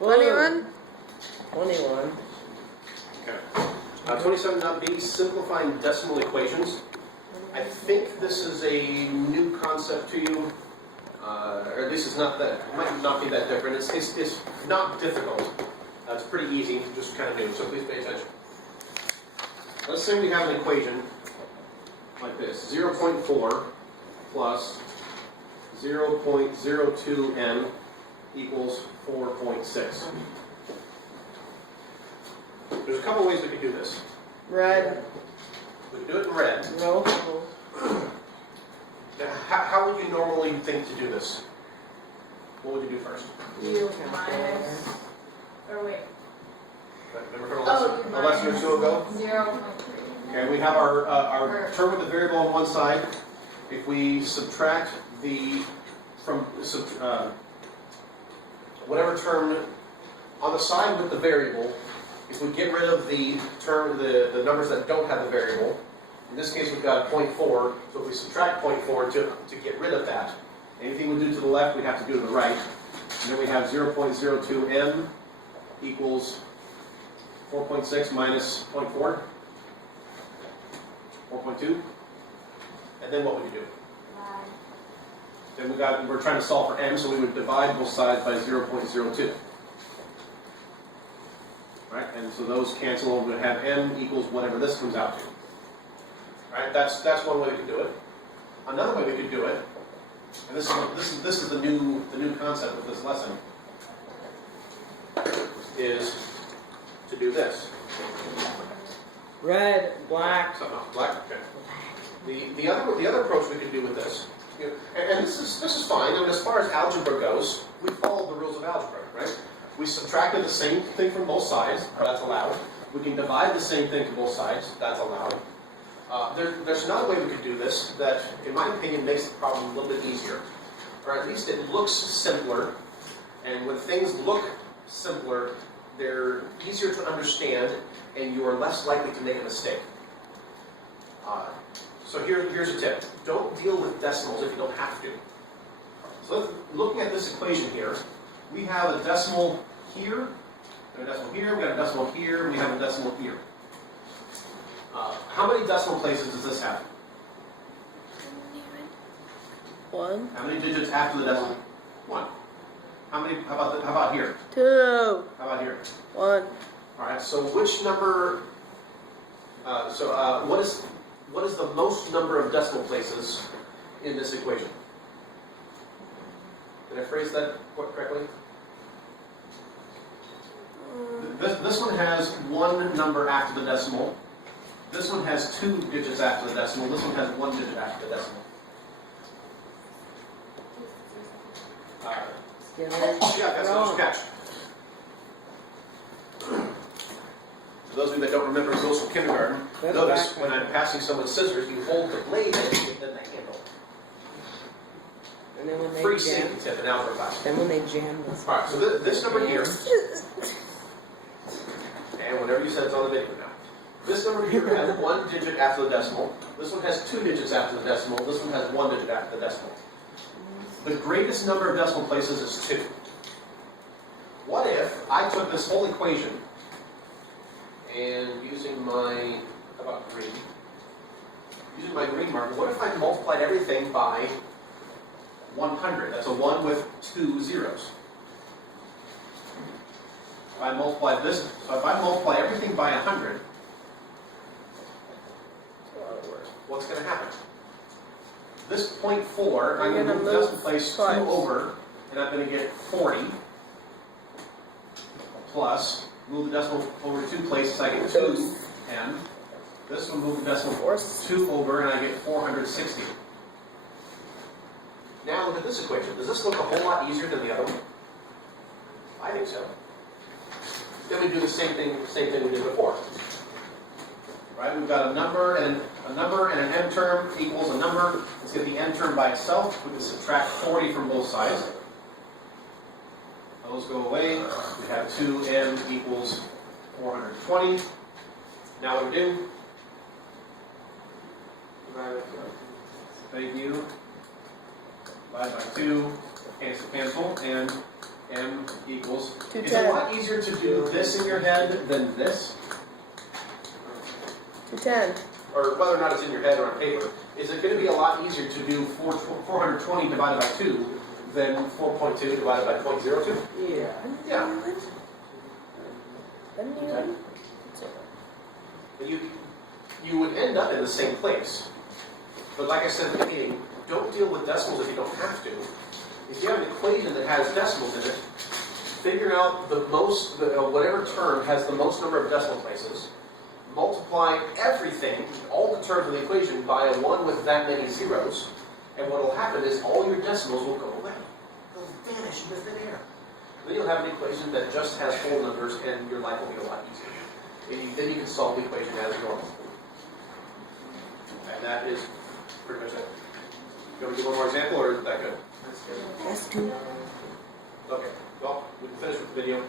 21. 21. Okay. 27.b, simplifying decimal equations. I think this is a new concept to you, or at least it's not that, it might not be that different. It's not difficult. It's pretty easy, just kind of new, so please pay attention. Let's say we have an equation like this, 0.4 plus 0.02n equals 4.6. There's a couple ways we could do this. Red. We could do it in red. No. Now, how would you normally think to do this? What would you do first? U minus, or wait. Remember from a lesson or two ago? 0.3. Okay, we have our term with the variable on one side. If we subtract whatever term on the side with the variable, if we get rid of the term, the numbers that don't have the variable, in this case we've got 0.4, so if we subtract 0.4 to get rid of that, anything we do to the left we have to do to the right. And then we have 0.02n equals 4.6 minus 0.4, 4.2. And then what would you do? Then we're trying to solve for n, so we would divide both sides by 0.02. Right? And so those cancel over to have n equals whatever this comes out to. Right? That's one way we could do it. Another way we could do it, and this is the new concept of this lesson, is to do this. Red, black. So, no, black. Okay. The other approach we could do with this, and this is fine. I mean, as far as algebra goes, we followed the rules of algebra, right? We subtracted the same thing from both sides. That's allowed. We can divide the same thing to both sides. That's allowed. There's another way we could do this that, in my opinion, makes the problem a little bit easier, or at least it looks simpler. And when things look simpler, they're easier to understand, and you are less likely to make a mistake. So here's a tip. Don't deal with decimals if you don't have to. So looking at this equation here, we have a decimal here, and a decimal here, we have a decimal here, and we have a decimal here. How many decimal places does this have? 1. How many digits after the decimal? 1. How about here? 2. How about here? 1. All right. So which number? What is the most number of decimal places in this equation? Did I phrase that correctly? This one has one number after the decimal. This one has 2 digits after the decimal. This one has 1 digit after the decimal. Yeah, that's what catch. For those of you that don't remember rules from kindergarten, notice when I'm passing someone scissors, you hold the blade and you give them the handle. And then when they Free jam, safety tip in algebra class. then when they jam this. All right, so this number here, and whenever you said it's on the video now. This number here has 1 digit after the decimal. This one has 2 digits after the decimal. This one has 1 digit after the decimal. The greatest number of decimal places is 2. What if I took this whole equation and using my, how about green? Using my green marker, what if I multiplied everything by 100? That's a 1 with 2 zeros. If I multiply this, so if I multiply everything by 100, what's going to happen? This 0.4, I'm going to move the decimal place 2 over, and I'm going to get 40, plus, move the decimal over 2 places, I get 2, and this one move the decimal 2 over, and I get 460. Now look at this equation. Does this look a whole lot easier than the other one? I think so. Then we do the same thing we did before. Right? We've got a number and an n term equals a number. Let's get the n term by itself. We can subtract 40 from both sides. Those go away. We have 2n equals 420. Now what do we do? Thank you. Divide by 2, cancel, and m equals. It's a 210. lot easier to do this in your head than this, 210. or whether or not it's in your head or on paper. Is it going to be a lot easier to do 420 divided by 2 than 4.2 divided by 0.02? Yeah. Yeah. You would end up in the same place. But like I said at the beginning, don't deal with decimals if you don't have to. If you have an equation that has decimals in it, figure out whatever term has the most number of decimal places, multiply everything, all the terms of the equation, by a 1 with that many zeros, and what will happen is all your decimals will go away. They'll vanish into thin air. Then you'll have an equation that just has whole numbers, and your life will be a lot easier. Then you can solve the equation as normal. And that is pretty much it. You want me to do one more example, or is that good? That's good. That's good. Okay, well, we can finish with the video.